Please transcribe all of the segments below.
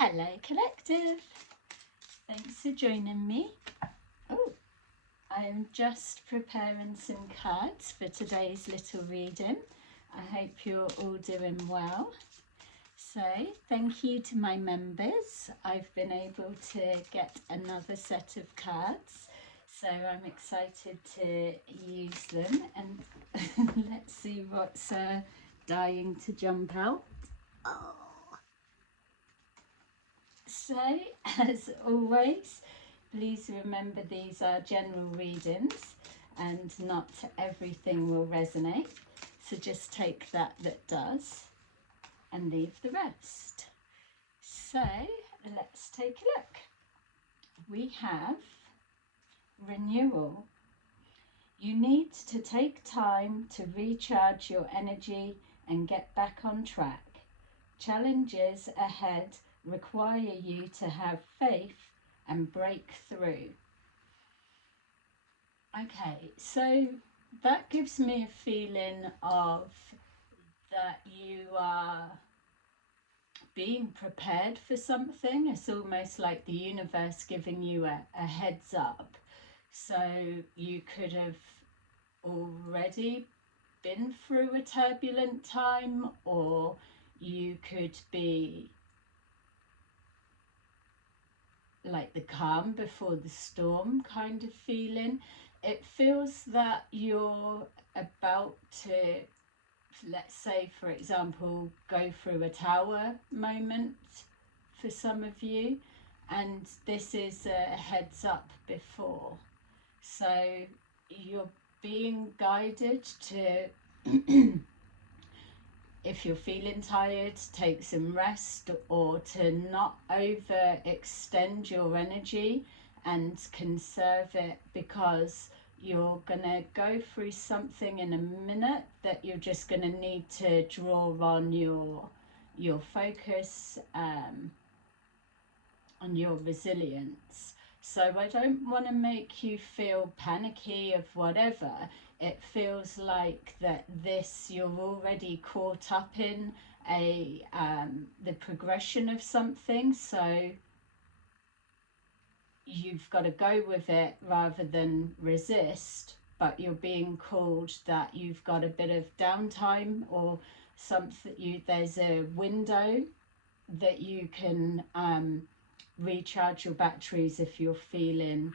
Hello Collective, thanks for joining me. Oh, I'm just preparing some cards for today's little reading. I hope you're all doing well. So thank you to my members. I've been able to get another set of cards, so I'm excited to use them, and let's see what's dying to jump out. Oh. So, as always, please remember these are general readings and not everything will resonate. So just take that does and leave the rest. So, let's take a look. We have renewal. You need to take time to recharge your energy and get back on track. Challenges ahead require you to have faith and break through. Okay, so that gives me a feeling of that you are being prepared for something. It's almost like the universe giving you a heads up. So you could have already been through a turbulent time, or you could be like the calm before the storm kind of feeling. It feels that you're about to, let's say for example, go through a tower moment for some of you, and this is a heads up before. So you're being guided to if you're feeling tired, take some rest, or to not overextend your energy and conserve it, because you're going to go through something in a minute that you're just going to need to draw on your focus, on your resilience. So I don't want to make you feel panicky of whatever. It feels like that you're already caught up in the progression of something, so you've got to go with it rather than resist, but you're being called that you've got a bit of downtime or something. There's a window that you can recharge your batteries if you're feeling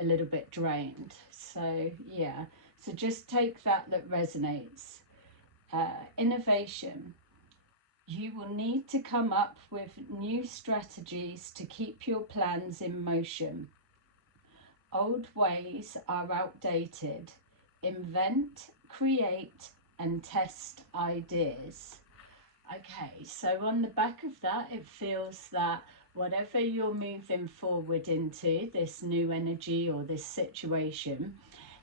a little bit drained. So yeah, so just take that resonates. Innovation. You will need to come up with new strategies to keep your plans in motion. Old ways are outdated. Invent, create, and test ideas. Okay, so on the back of that, it feels that whatever you're moving forward into, this new energy or this situation,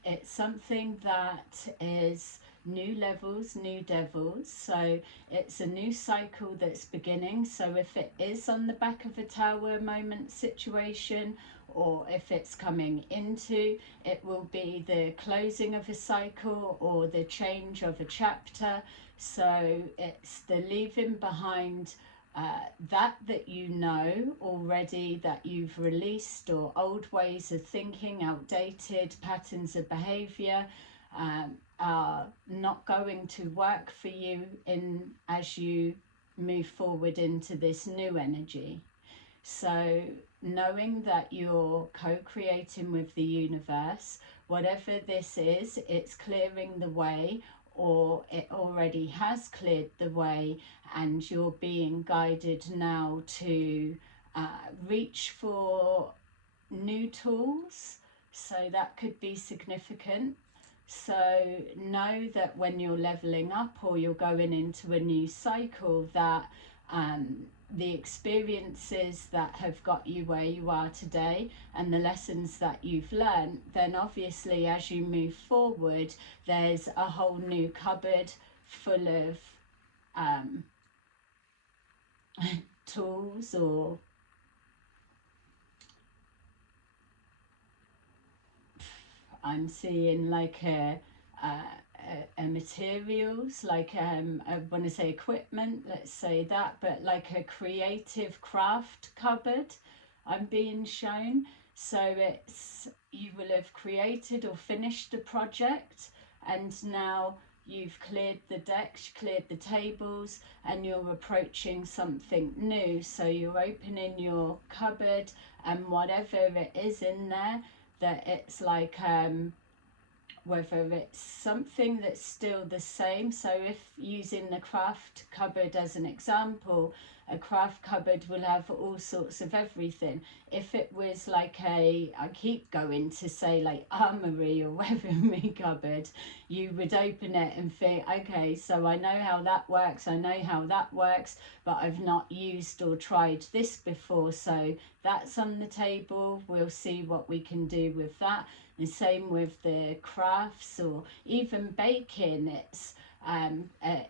it's something that is new levels, new devils. So it's a new cycle that's beginning. So if it is on the back of a tower moment situation, or if it's coming into, it will be the closing of a cycle or the change of a chapter. So it's the leaving behind that you know already, that you've released, or old ways of thinking, outdated patterns of behavior are not going to work for you as you move forward into this new energy. So knowing that you're co-creating with the universe, whatever this is, it's clearing the way, or it already has cleared the way, and you're being guided now to reach for new tools. So that could be significant. So know that when you're leveling up or you're going into a new cycle, that the experiences that have got you where you are today and the lessons that you've learned, then obviously as you move forward, there's a whole new cupboard full of tools, or I'm seeing like a materials, like I want to say equipment, let's say that, but like a creative craft cupboard I'm being shown. So it's, you will have created or finished a project, and now you've cleared the decks, cleared the tables, and you're approaching something new. So you're opening your cupboard, and whatever it is in there, that it's like whether it's something that's still the same. So if using the craft cupboard as an example, a craft cupboard will have all sorts of everything. If it was like I keep going to say like armory or weaponry cupboard, you would open it and think, okay, so I know how that works, I know how that works, but I've not used or tried this before, so that's on the table, we'll see what we can do with that. The same with the crafts, or even baking, it's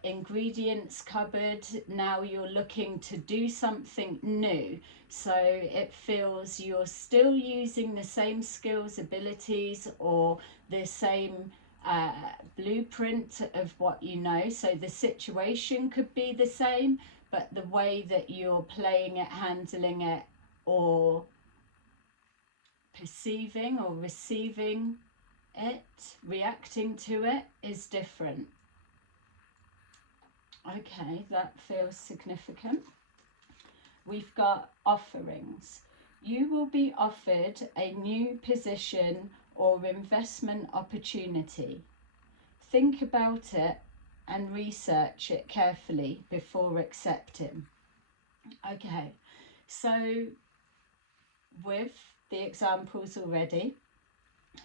ingredients cupboard. Now you're looking to do something new, so it feels you're still using the same skills, abilities, or the same blueprint of what you know. So the situation could be the same, but the way that you're playing it, handling it, or perceiving or receiving it, reacting to it, is different. Okay, that feels significant. We've got offerings. You will be offered a new position or investment opportunity. Think about it and research it carefully before accepting. Okay, so with the examples already,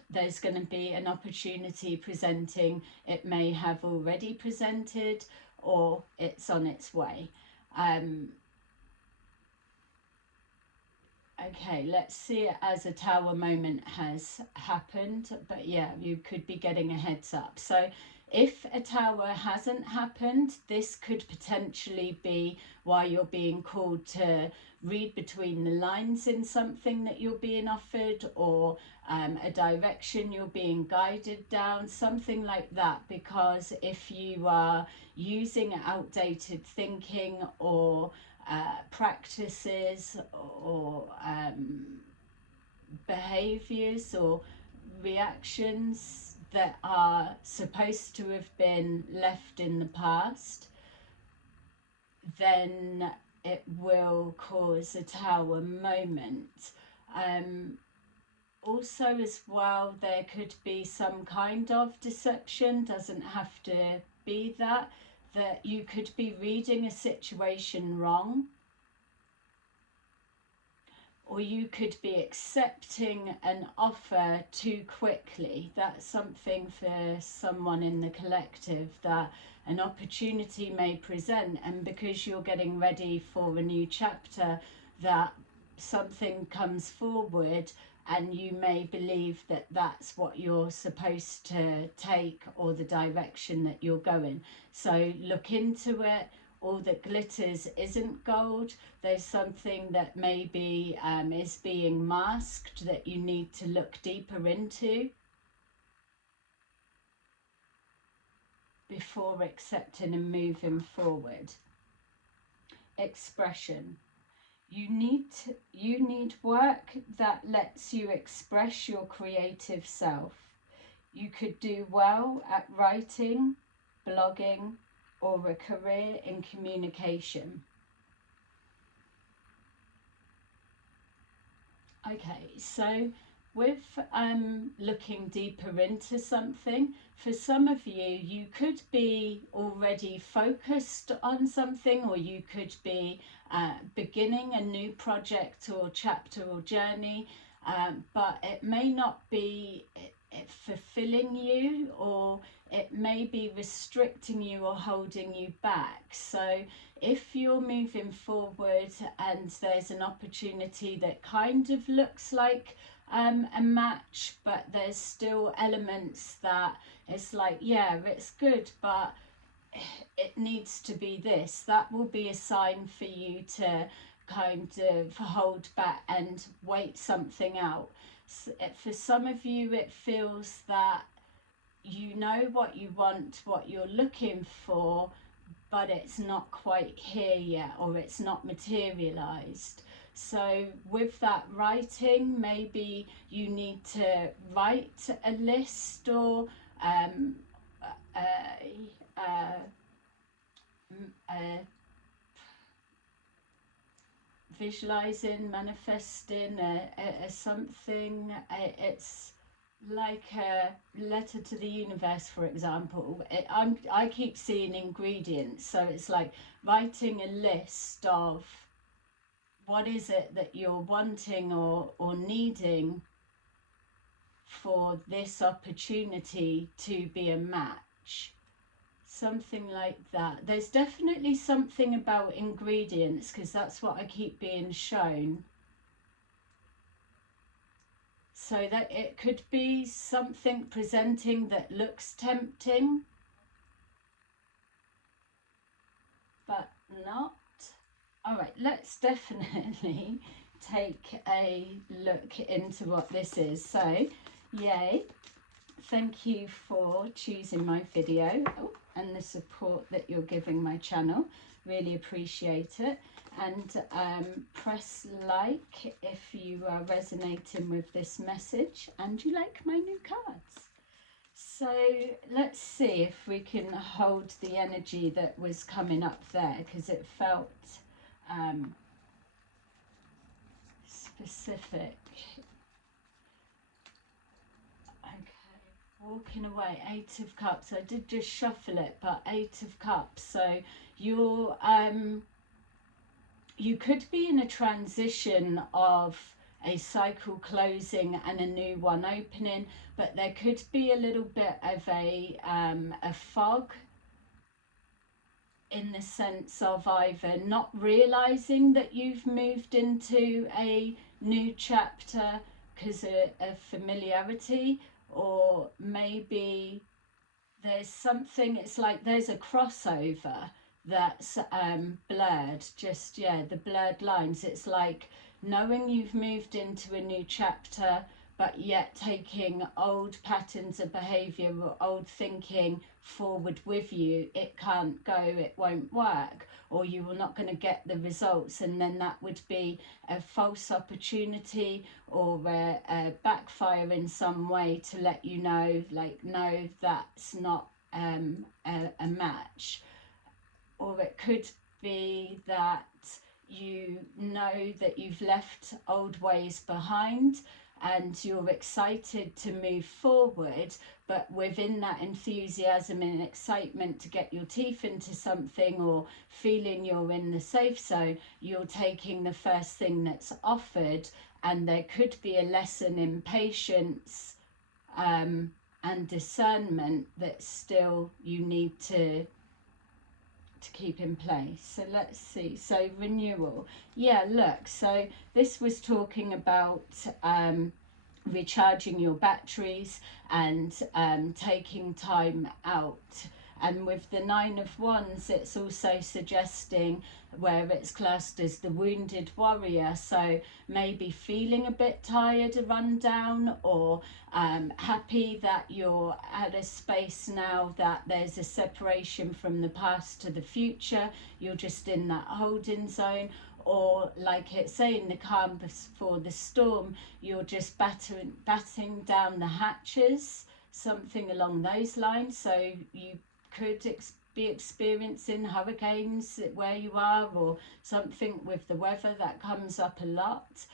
there's going to be an opportunity presenting. It may have already presented, or it's on its way. Okay, let's see it as a tower moment has happened, but yeah, you could be getting a heads up. So if a tower hasn't happened, this could potentially be why you're being called to read between the lines in something that you're being offered, or a direction you're being guided down, something like that. Because if you are using outdated thinking or practices or behaviors or reactions that are supposed to have been left in the past, then it will cause a tower moment. Also as well, there could be some kind of deception, doesn't have to be that you could be reading a situation wrong, or you could be accepting an offer too quickly. That's something for someone in the collective, that an opportunity may present, and because you're getting ready for a new chapter, that something comes forward and you may believe that that's what you're supposed to take, or the direction that you're going. So look into it. All that glitters isn't gold. There's something that maybe is being masked that you need to look deeper into before accepting and moving forward. Expression. You need work that lets you express your creative self. You could do well at writing, blogging, or a career in communication. Okay, so with looking deeper into something, for some of you, you could be already focused on something, or you could be beginning a new project or chapter or journey, but it may not be fulfilling you, or it may be restricting you or holding you back. So if you're moving forward and there's an opportunity that kind of looks like a match, but there's still elements that it's like, yeah, it's good, but it needs to be this, that will be a sign for you to kind of hold back and wait something out. For some of you, it feels that you know what you want, what you're looking for, but it's not quite here yet, or it's not materialized. So with that writing, maybe you need to write a list, or um, uh, visualizing, manifesting a something. It's like a letter to the universe, for example. I keep seeing ingredients, so it's like writing a list of what is it that you're wanting or needing for this opportunity to be a match. Something like that. There's definitely something about ingredients, because that's what I keep being shown. So that it could be something presenting that looks tempting, but not. All right, let's definitely take a look into what this is. So, yay. Thank you for choosing my video and the support that you're giving my channel. Really appreciate it. And press like if you are resonating with this message and you like my new cards. So let's see if we can hold the energy that was coming up there, because it felt specific. Walking away, 8 of Cups. I did just shuffle it, but 8 of Cups. So you're you could be in a transition of a cycle closing and a new one opening, but there could be a little bit of a fog, in the sense of either not realizing that you've moved into a new chapter because of familiarity, or maybe there's something, it's like there's a crossover that's blurred, just, yeah, the blurred lines. It's like knowing you've moved into a new chapter, but yet taking old patterns of behavior or old thinking forward with you. It can't go, it won't work, or you are not going to get the results, and then that would be a false opportunity or a backfire in some way to let you know, like, no, that's not a match. Or it could be that you know that you've left old ways behind and you're excited to move forward, but within that enthusiasm and excitement to get your teeth into something, or feeling you're in the safe zone, you're taking the first thing that's offered, and there could be a lesson in patience and discernment that still you need to keep in place. So let's see. So renewal. Yeah, look, so this was talking about recharging your batteries and taking time out. And with the 9 of Wands, it's also suggesting, where it's classed as the wounded warrior, so maybe feeling a bit tired, a run down, or happy that you're at a space now that there's a separation from the past to the future. You're just in that holding zone, or like it's saying, the calm before the storm, you're just batting down the hatches, something along those lines. So you could be experiencing hurricanes where you are, or something with the weather that comes up a lot,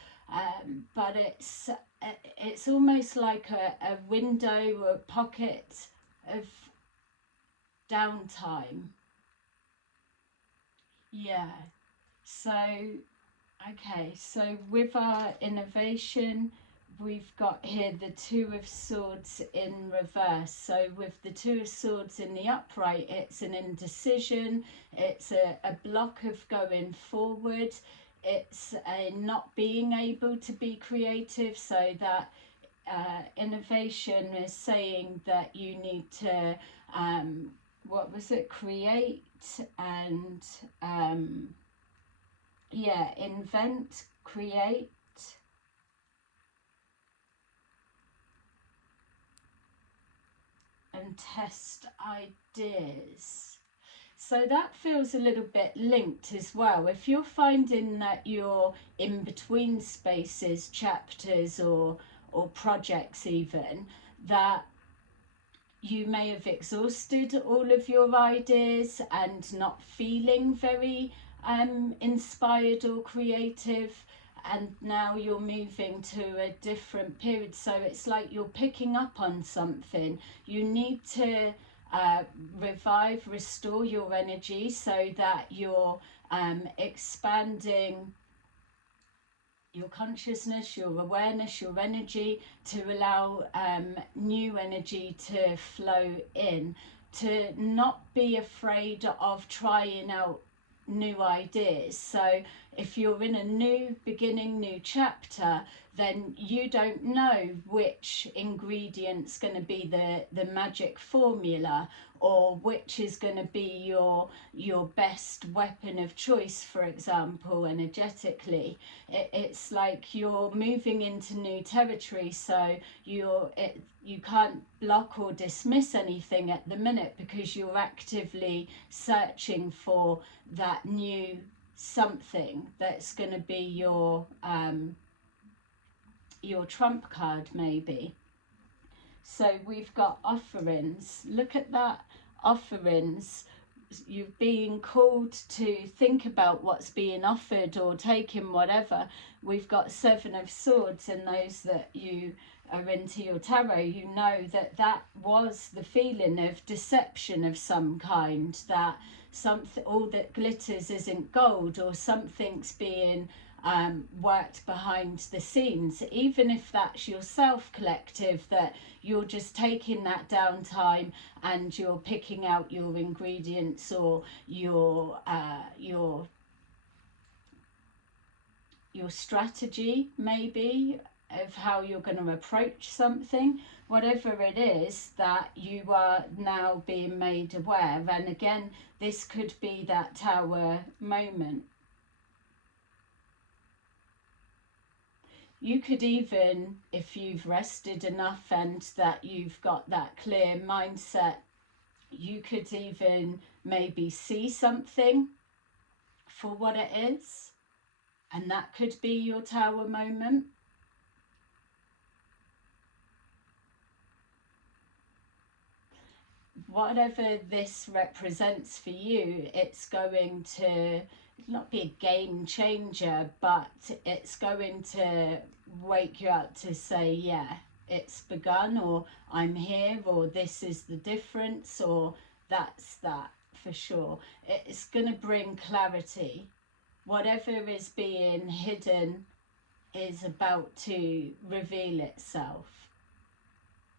but it's almost like a window or a pocket of downtime. Yeah. So okay, so with our innovation, we've got here the 2 of Swords in reverse. So with the 2 of Swords in the upright, it's an indecision, it's a block of going forward, it's a not being able to be creative. So that innovation is saying that you need to, what was it, create and, yeah, invent, create, and test ideas. So that feels a little bit linked as well. If you're finding that you're in between spaces, chapters or projects even, that you may have exhausted all of your ideas and not feeling very inspired or creative, and now you're moving to a different period. So it's like you're picking up on something. You need to revive, restore your energy so that you're expanding your consciousness, your awareness, your energy, to allow new energy to flow in, to not be afraid of trying out new ideas. So if you're in a new beginning, new chapter, then you don't know which ingredient's going to be the magic formula, or which is going to be your best weapon of choice, for example, energetically. It's like you're moving into new territory, so you can't block or dismiss anything at the minute, because you're actively searching for that new something that's going to be your trump card, maybe. So we've got offerings. Look at that, offerings. You're being called to think about what's being offered or taken, whatever. We've got Seven of Swords, and those that you are into your tarot, you know that that was the feeling of deception of some kind, that something, all that glitters isn't gold, or something's being worked behind the scenes, even if that's yourself, collective, that you're just taking that downtime and you're picking out your ingredients, or your strategy, maybe, of how you're going to approach something. Whatever it is that you are now being made aware. And again, this could be that Tower moment. You could even, if you've rested enough and that you've got that clear mindset, you could even maybe see something for what it is, and that could be your Tower moment. Whatever this represents for you, it's going to not be a game changer, but it's going to wake you up to say, yeah, it's begun, or I'm here, or this is the difference, or that's that for sure. It's going to bring clarity. Whatever is being hidden is about to reveal itself.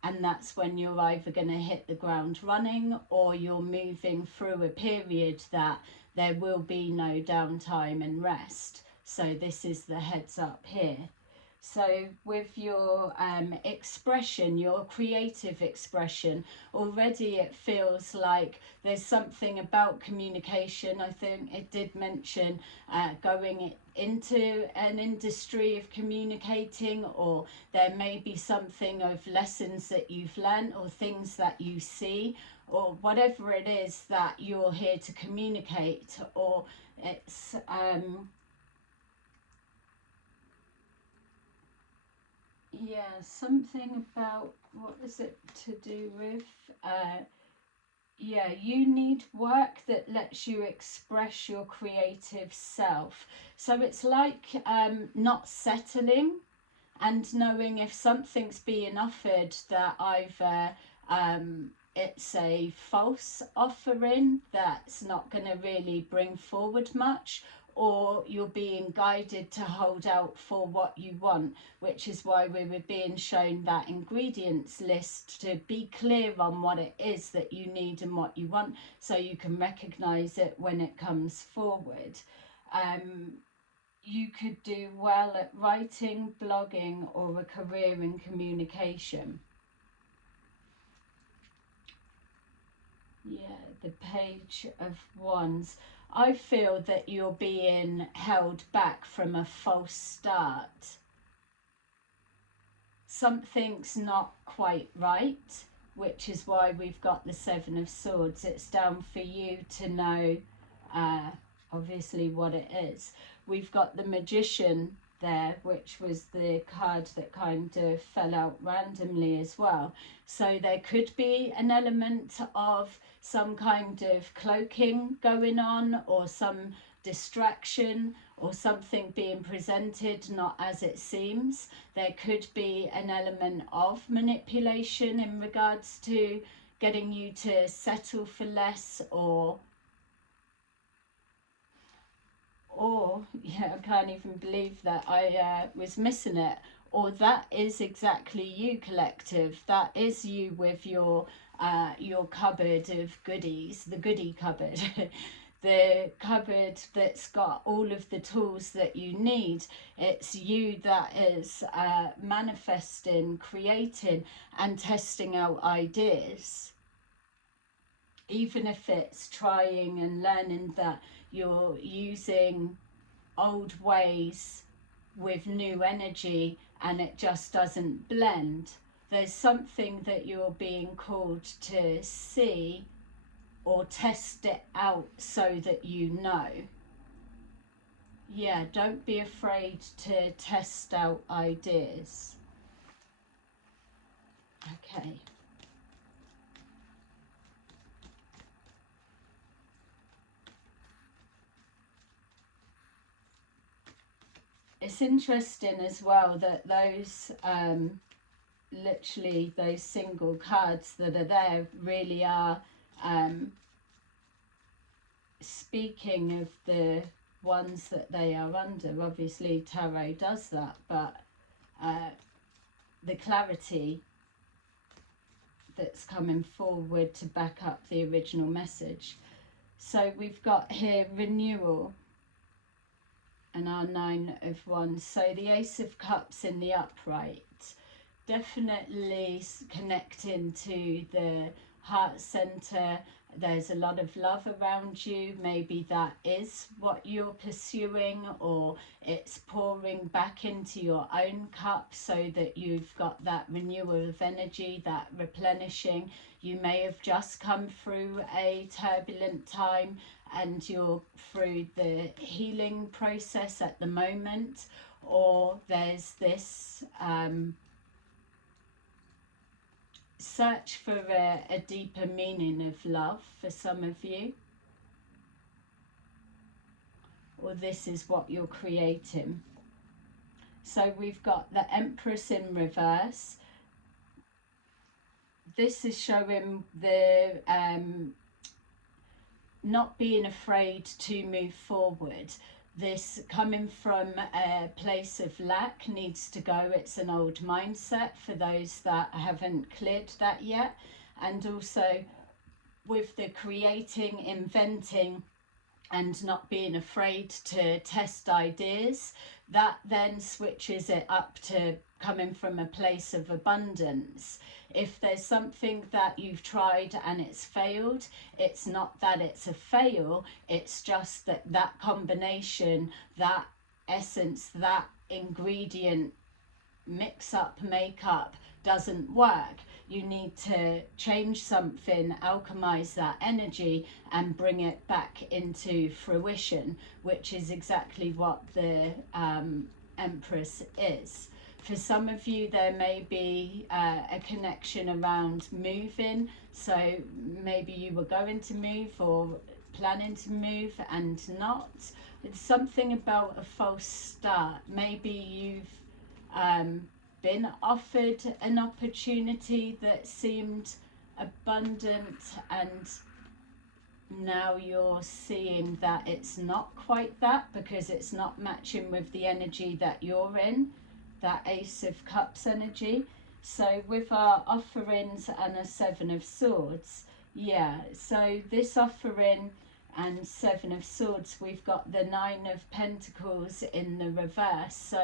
And that's when you're either going to hit the ground running, or you're moving through a period that there will be no downtime and rest. So this is the heads up here. So with your expression, your creative expression, already it feels like there's something about communication. I think it did mention going into an industry of communicating, or there may be something of lessons that you've learned, or things that you see, or whatever it is that you're here to communicate. Or it's yeah, something about, what is it to do with? Yeah, you need work that lets you express your creative self. So it's like not settling, and knowing if something's being offered that either it's a false offering that's not going to really bring forward much, or you're being guided to hold out for what you want, which is why we were being shown that ingredients list, to be clear on what it is that you need and what you want, so you can recognize it when it comes forward. You could do well at writing, blogging, or a career in communication. Yeah, the Page of Wands. I feel that you're being held back from a false start. Something's not quite right. which is why we've got the Seven of Swords. It's down for you to know obviously what it is. We've got the Magician there, which was the card that kind of fell out randomly as well. So there could be an element of some kind of cloaking going on, or some distraction, or something being presented not as it seems. There could be an element of manipulation in regards to getting you to settle for less, or yeah, I can't even believe that I was missing it. Or that is exactly you, collective. That is you with your cupboard of goodies, the goodie cupboard. The cupboard that's got all of the tools that you need. It's you that is manifesting, creating and testing out ideas. Even if it's trying and learning that you're using old ways with new energy and it just doesn't blend. There's something that you're being called to see or test it out so that you know. Yeah, don't be afraid to test out ideas. Okay. It's interesting as well that those literally those single cards that are there really are speaking of the ones that they are under. Obviously tarot does that, but the clarity that's coming forward to back up the original message. So we've got here renewal and our Nine of Wands. So the Ace of Cups in the upright, definitely connecting to the heart center. There's a lot of love around you. Maybe that is what you're pursuing, or it's pouring back into your own cup so that you've got that renewal of energy, that replenishing. You may have just come through a turbulent time and you're through the healing process at the moment, or there's this search for a deeper meaning of love for some of you, or this is what you're creating. So we've got the Empress in reverse. This is showing the not being afraid to move forward. This coming from a place of lack needs to go. It's an old mindset for those that haven't cleared that yet. And also with the creating, inventing and not being afraid to test ideas, that then switches it up to coming from a place of abundance. If there's something that you've tried and it's failed, it's not that it's a fail, it's just that that combination, that essence, that ingredient mix up, make up doesn't work. You need to change something, alchemize that energy and bring it back into fruition, which is exactly what the Empress is. For some of you, there may be a connection around moving. So maybe you were going to move or planning to move and not. It's something about a false start. Maybe you've been offered an opportunity that seemed abundant and now you're seeing that it's not quite that, because it's not matching with the energy that you're in, that Ace of Cups energy. So with our offerings and a Seven of Swords, yeah, so this offering and Seven of Swords, we've got the Nine of Pentacles in the reverse. So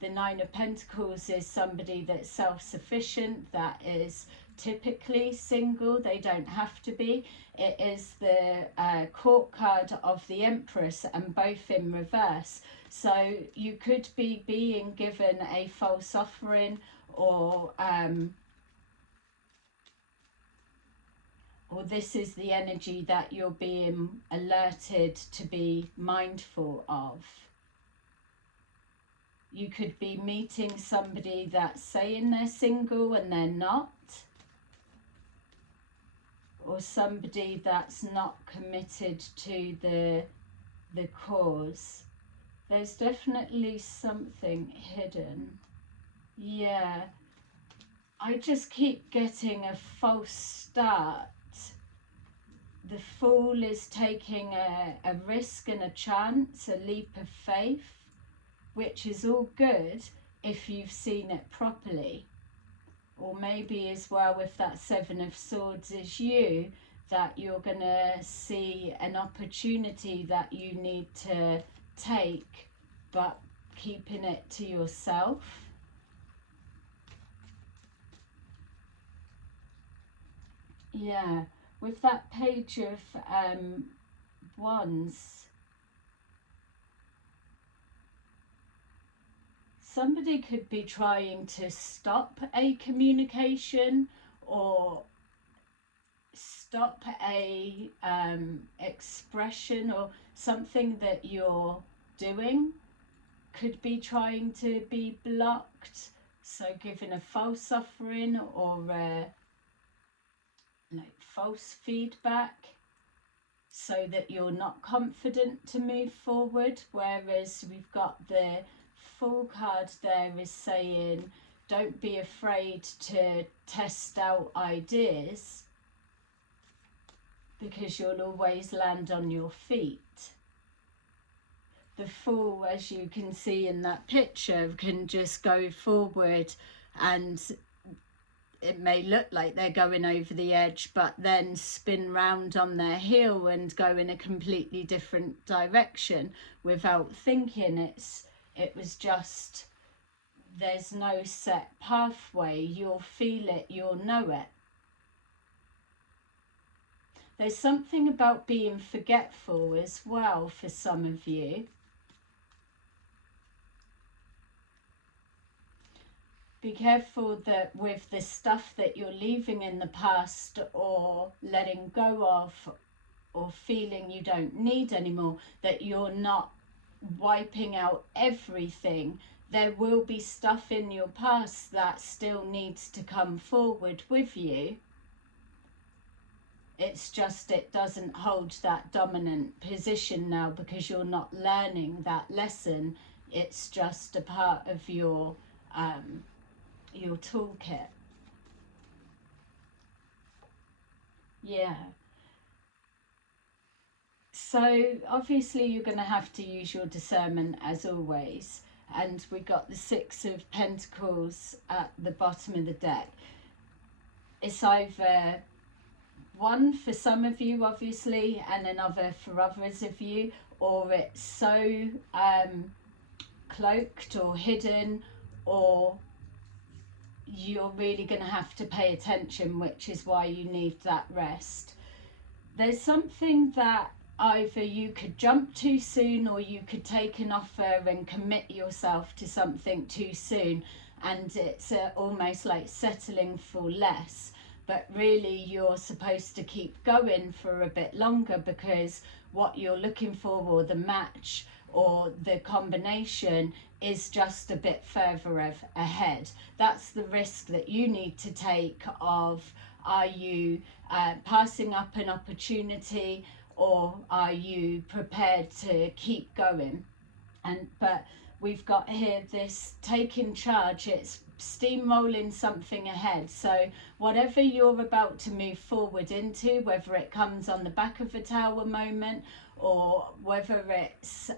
the Nine of Pentacles is somebody that's self-sufficient, that is typically single. They don't have to be. It is the court card of the Empress, and both in reverse. So you could be being given a false offering, or or this is the energy that you're being alerted to be mindful of. You could be meeting somebody that's saying they're single and they're not, or somebody that's not committed to the cause. There's definitely something hidden. Yeah, I just keep getting a false start. The Fool is taking a risk and a chance, a leap of faith, which is all good if you've seen it properly. Or maybe as well, if that Seven of Swords is you, that you're going to see an opportunity that you need to take, but keeping it to yourself. Yeah, with that Page of Wands, somebody could be trying to stop a communication or stop a expression, or something that you're doing could be trying to be blocked. So giving a false offering or like false feedback, so that you're not confident to move forward. Whereas we've got the Fool card there is saying, don't be afraid to test out ideas, because you'll always land on your feet. The Fool, as you can see in that picture, can just go forward, and it may look like they're going over the edge, but then spin round on their heel and go in a completely different direction without thinking. It was just, there's no set pathway. You'll feel it, you'll know it. There's something about being forgetful as well for some of you. Be careful that with the stuff that you're leaving in the past or letting go of or feeling you don't need anymore, that you're not wiping out everything. There will be stuff in your past that still needs to come forward with you. It's just it doesn't hold that dominant position now because you're not learning that lesson. It's just a part of your toolkit. Yeah. So obviously you're going to have to use your discernment as always. And we got the Six of Pentacles at the bottom of the deck. It's either one for some of you, obviously, and another for others of you, or it's so cloaked or hidden, or you're really going to have to pay attention, which is why you need that rest. There's something that either you could jump too soon, or you could take an offer and commit yourself to something too soon, and it's almost like settling for less. But really you're supposed to keep going for a bit longer, because what you're looking for, or the match or the combination, is just a bit further ahead. That's the risk that you need to take of, are you passing up an opportunity, or are you prepared to keep going? But we've got here this taking charge. It's steamrolling something ahead. So whatever you're about to move forward into, whether it comes on the back of a tower moment, or whether it's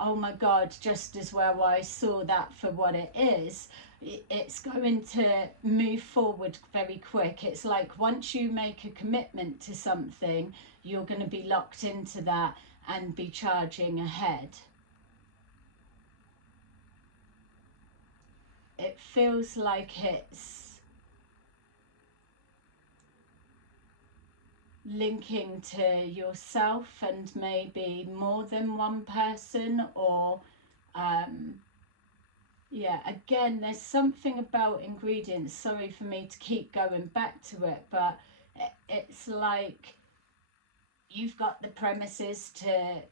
oh my God, just as well I saw that for what it is, it's going to move forward very quick. It's like once you make a commitment to something, you're going to be locked into that and be charging ahead. It feels like it's linking to yourself and maybe more than one person, or yeah, again, there's something about ingredients. Sorry for me to keep going back to it, but It's like you've got the premises to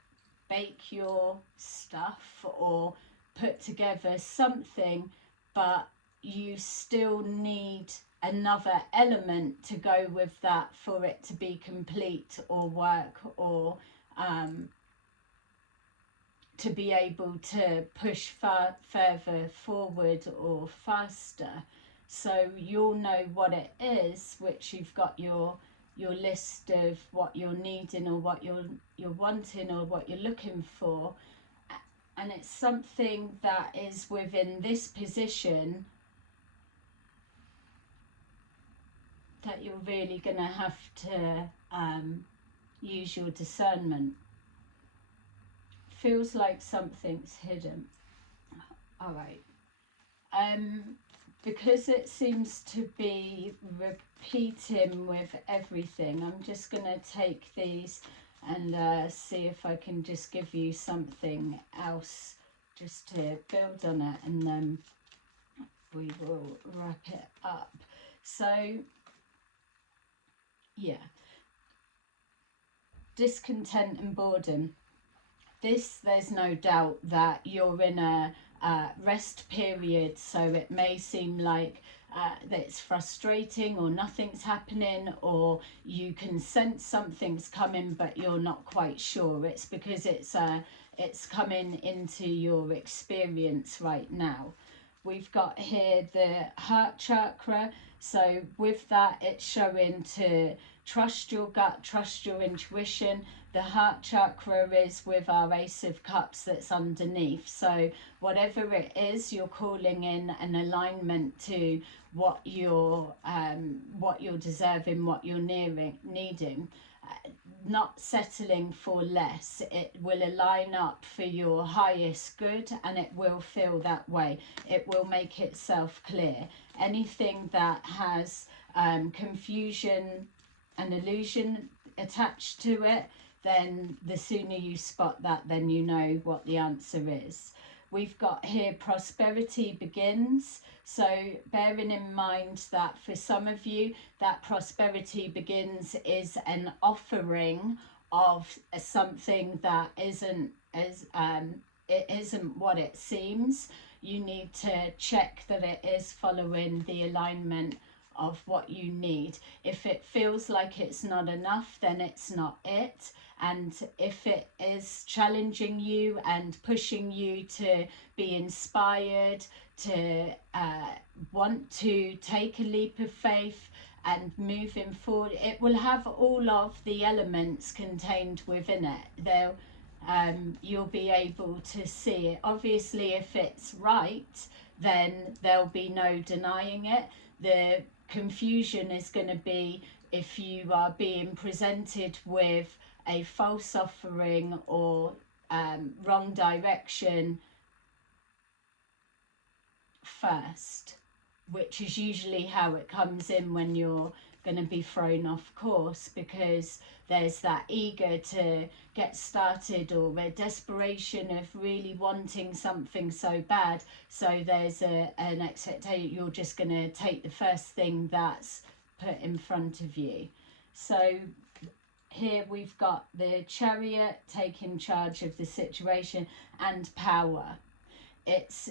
bake your stuff or put together something, but you still need another element to go with that for it to be complete or work, or to be able to push further forward or faster. So you'll know what it is, which you've got your list of what you're needing or what you're wanting or what you're looking for, and it's something that is within this position that you're really going to have to use your discernment. Feels like something's hidden. All right. Because it seems to be repeating with everything, I'm just going to take these and see if I can just give you something else just to build on it, and then we will wrap it up. So, yeah. Discontent and boredom. There's no doubt that you're in a rest period, so it may seem like that it's frustrating or nothing's happening, or you can sense something's coming but you're not quite sure. It's because it's coming into your experience right now. We've got here the heart chakra, so with that it's showing to trust your gut, trust your intuition. The heart chakra is with our Ace of Cups that's underneath. So whatever it is, you're calling in an alignment to what you're deserving, what you're needing. Not settling for less. It will align up for your highest good, and it will feel that way. It will make itself clear. Anything that has confusion and illusion attached to it, then the sooner you spot that, then you know what the answer is. We've got here prosperity begins. So bearing in mind that for some of you, that prosperity begins is an offering of something that isn't what it seems. You need to check that it is following the alignment of what you need. If it feels like it's not enough, then it's not it. And if it is challenging you and pushing you to be inspired, to want to take a leap of faith and moving forward, it will have all of the elements contained within it. You'll be able to see it. Obviously, if it's right, then there'll be no denying it. The confusion is going to be if you are being presented with a false offering or wrong direction first, which is usually how it comes in when you're going to be thrown off course, because there's that eager to get started or a desperation of really wanting something so bad. So there's an expectation you're just going to take the first thing that's put in front of you. So here we've got the Chariot taking charge of the situation and power. It's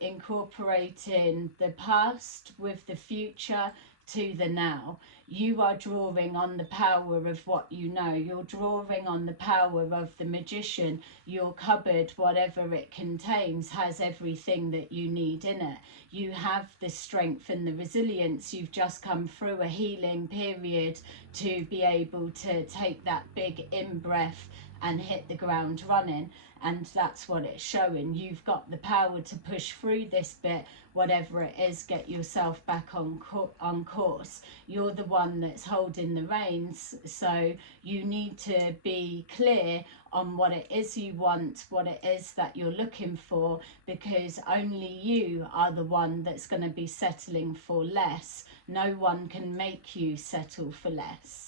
incorporating the past with the future to the now. You are drawing on the power of what you know. You're drawing on the power of the magician. Your cupboard, whatever it contains, has everything that you need in it. You have the strength and the resilience. You've just come through a healing period to be able to take that big in-breath and hit the ground running. And that's what it's showing. You've got the power to push through this bit, whatever it is, get yourself back on course. You're the one that's holding the reins, so you need to be clear on what it is you want, what it is that you're looking for, because only you are the one that's going to be settling for less. No one can make you settle for less.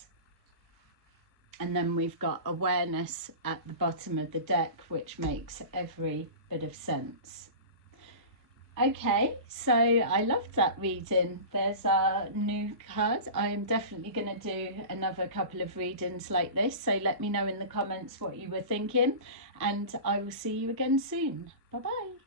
And then we've got awareness at the bottom of the deck, which makes every bit of sense. Okay, so I loved that reading. There's our new card. I am definitely going to do another couple of readings like this, so let me know in the comments what you were thinking, and I will see you again soon. Bye bye.